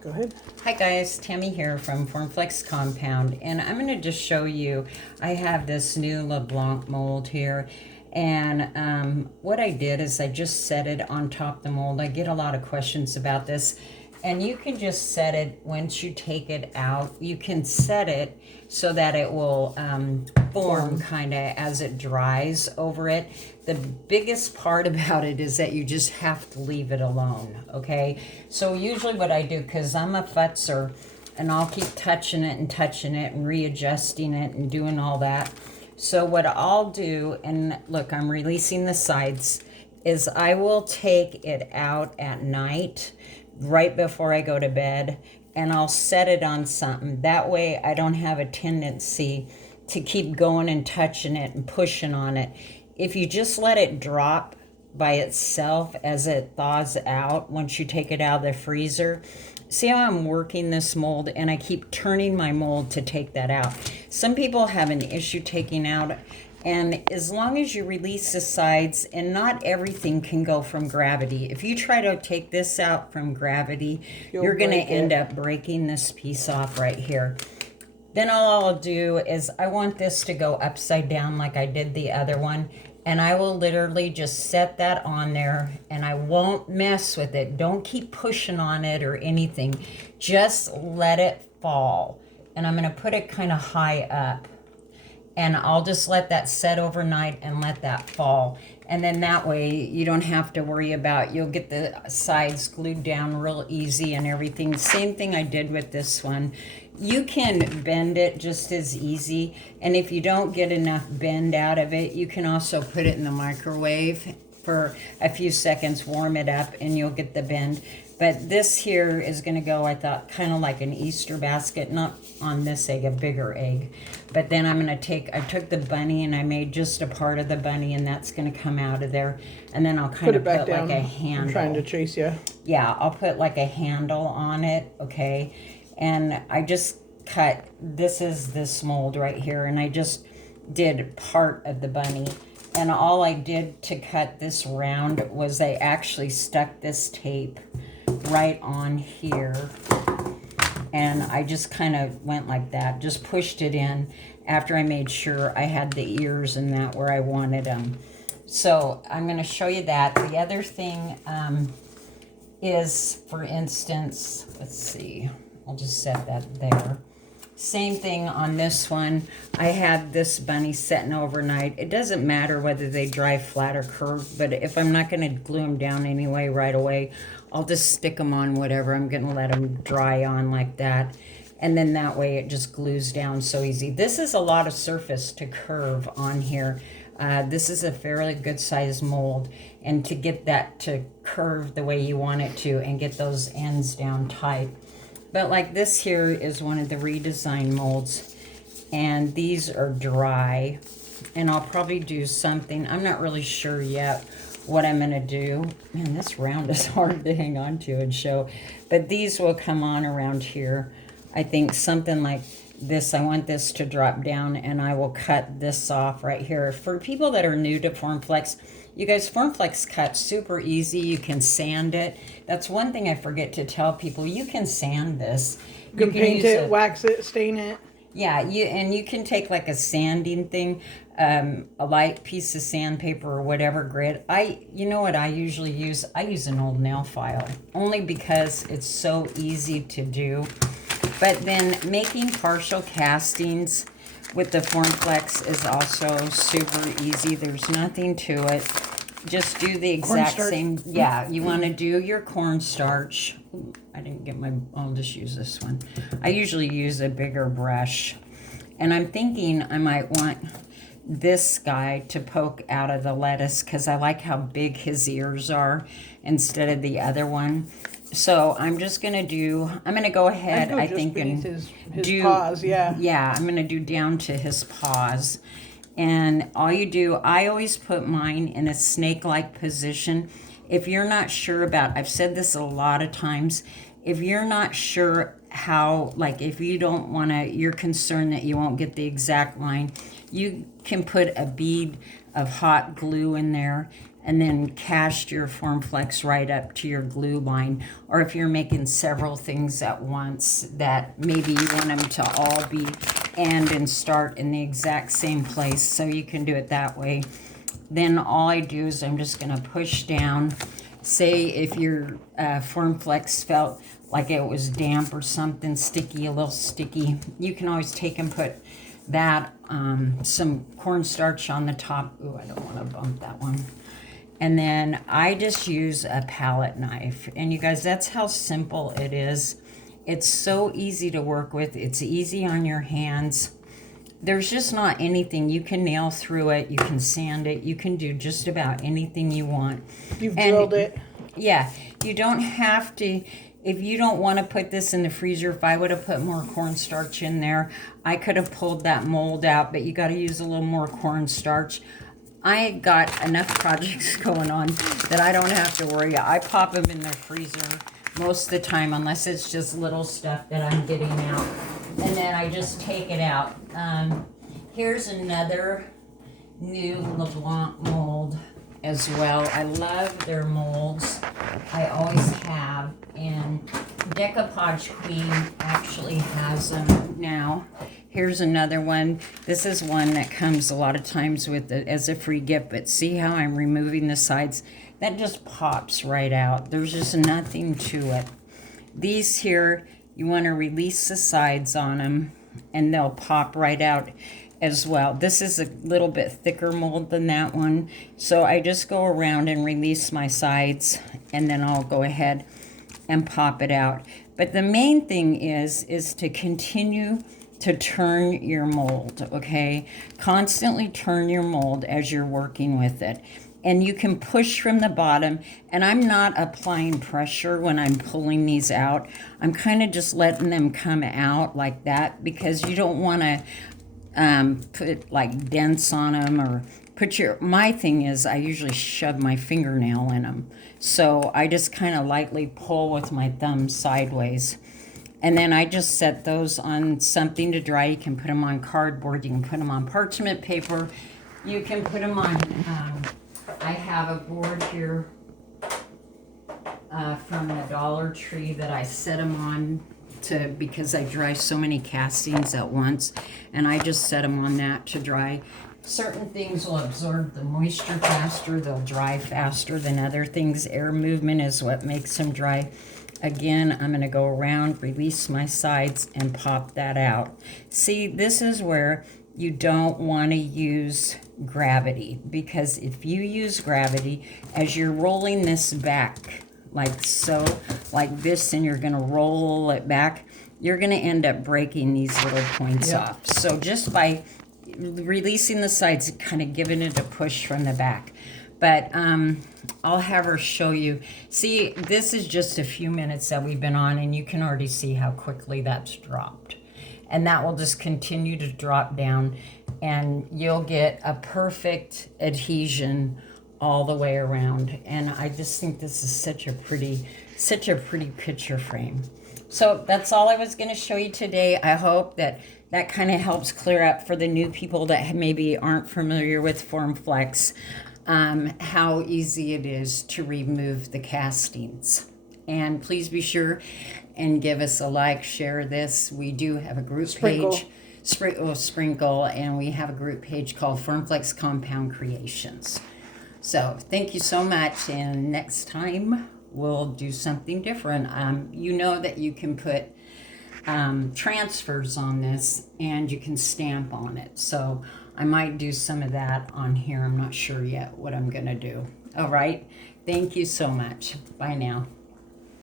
Go ahead. Hi guys, Tammy here from Formflex Compound, and I'm going to just show you, I have this new LeBlanc mold here, and what I did is I just set it on top of the mold. I get a lot of questions about this, and you can just set it, once you take it out, you can set it so that it will form kind of as it dries over it. The biggest part about it is that you just have to leave it alone, okay? So usually what I do, because I'm a futzer, and I'll keep touching it and readjusting it and doing all that. So what I'll do, and look, I'm releasing the sides, is I will take it out at night right before I go to bed, and I'll set it on something. That way I don't have a tendency to keep going and touching it and pushing on it. If you just let it drop by itself as it thaws out, once you take it out of the freezer, see how I'm working this mold, and I keep turning my mold to take that out. Some people have an issue taking out, and as long as you release the sides, and not everything can go from gravity. If you try to take this out from gravity, you're going to end up breaking this piece off right here. Then all I'll do is, I want this to go upside down like I did the other one, and I will literally just set that on there, and I won't mess with it. Don't keep pushing on it or anything. Just let it fall. And I'm going to put it kind of high up, and I'll just let that set overnight and let that fall. And then that way you don't have to worry about, you'll get the sides glued down real easy and everything. Same thing I did with this one. You can bend it just as easy, and if you don't get enough bend out of it, you can also put it in the microwave for a few seconds, warm it up, and you'll get the bend. But this here is going to go, I thought, kind of like an Easter basket, not on this egg, a bigger egg. But then I'm going to I took the bunny and I made just a part of the bunny, and that's going to come out of there. And then I'll kind of put like a handle. I'm trying to chase you. Yeah, I'll put like a handle on it, okay? And I just cut, this is this mold right here, and I just did part of the bunny. And all I did to cut this round was I actually stuck this tape right on here, and I just kind of went like that, just pushed it in after I made sure I had the ears and that where I wanted them. So I'm going to show you that. The other thing is, for instance, let's see, I'll just set that there. Same thing on this one. I had this bunny setting overnight. It doesn't matter whether they dry flat or curved, but if I'm not going to glue them down anyway right away, I'll just stick them on whatever. I'm going to let them dry on like that. And then that way it just glues down so easy. This is a lot of surface to curve on here. This is a fairly good size mold. And to get that to curve the way you want it to and get those ends down tight. But like this here is one of the redesign molds, and these are dry, and I'll probably do something. I'm not really sure yet what I'm going to do. Man, this round is hard to hang on to and show, but these will come on around here. I think something like this. I want this to drop down, and I will cut this off right here. For people that are new to Formflex, you guys, Formflex cuts super easy. You can sand it. That's one thing I forget to tell people. You can sand this. You can paint it, wax it, stain it. Yeah, you can take like a sanding thing, a light piece of sandpaper or whatever grit. You know what I usually use? I use an old nail file, only because it's so easy to do. But then making partial castings with the Formflex is also super easy. There's nothing to it. Just do the exact same. Yeah, you want to do your cornstarch. I didn't get I'll just use this one. I usually use a bigger brush. And I'm thinking I might want this guy to poke out of the lettuce because I like how big his ears are instead of the other one. So I'm just going to go ahead, I think, and his paws, yeah. Yeah, I'm going to do down to his paws. And all you do, I always put mine in a snake-like position. If you're not sure about, I've said this a lot of times, if you're not sure how, like if you don't want to, you're concerned that you won't get the exact line, you can put a bead of hot glue in there, and then cast your FormFlex right up to your glue line. Or if you're making several things at once that maybe you want them to all be end and start in the exact same place, so you can do it that way. Then all I do is I'm just going to push down. Say if your FormFlex felt like it was damp or something sticky, a little sticky, you can always take and put that, some cornstarch on the top. Ooh, I don't want to bump that one. And then I just use a palette knife. And you guys, that's how simple it is. It's so easy to work with. It's easy on your hands. There's just not anything. You can nail through it. You can sand it. You can do just about anything you want. You've drilled it. Yeah. You don't have to. If you don't want to put this in the freezer, if I would have put more cornstarch in there, I could have pulled that mold out, but you got to use a little more cornstarch. I got enough projects going on that I don't have to worry. I pop them in the freezer most of the time, unless it's just little stuff that I'm getting out. And then I just take it out. Here's another new LeBlanc mold as well. I love their molds. I always have. And Decoupage Queen actually has them now. Here's another one. This is one that comes a lot of times with it as a free gift, but see how I'm removing the sides? That just pops right out. There's just nothing to it. These here, you want to release the sides on them and they'll pop right out as well. This is a little bit thicker mold than that one. So I just go around and release my sides and then I'll go ahead and pop it out. But the main thing is to continue to turn your mold, okay? Constantly turn your mold as you're working with it. And you can push from the bottom, and I'm not applying pressure when I'm pulling these out. I'm kind of just letting them come out like that, because you don't want to put like dents on them or put my thing is I usually shove my fingernail in them. So I just kind of lightly pull with my thumb sideways. And then I just set those on something to dry. You can put them on cardboard. You can put them on parchment paper. You can put them on, I have a board here from the Dollar Tree that I set them on because I dry so many castings at once. And I just set them on that to dry. Certain things will absorb the moisture faster. They'll dry faster than other things. Air movement is what makes them dry. Again, I'm going to go around, release my sides, and pop that out. See, this is where you don't want to use gravity, because if you use gravity, as you're rolling this back, like so, like this, and you're going to roll it back, you're going to end up breaking these little points off. So just by releasing the sides, kind of giving it a push from the back. But I'll have her show you. See, this is just a few minutes that we've been on, and you can already see how quickly that's dropped. And that will just continue to drop down, and you'll get a perfect adhesion all the way around. And I just think this is such a pretty picture frame. So that's all I was going to show you today. I hope that kind of helps clear up for the new people that maybe aren't familiar with FormFlex. How easy it is to remove the castings. And please be sure and give us a like, share this. We do have a group page, Sprinkle, and we have a group page called FormFlex Compound Creations. So thank you so much, and next time we'll do something different. You know that you can put transfers on this, and you can stamp on it. So I might do some of that on here. I'm not sure yet what I'm going to do. All right. Thank you so much. Bye now.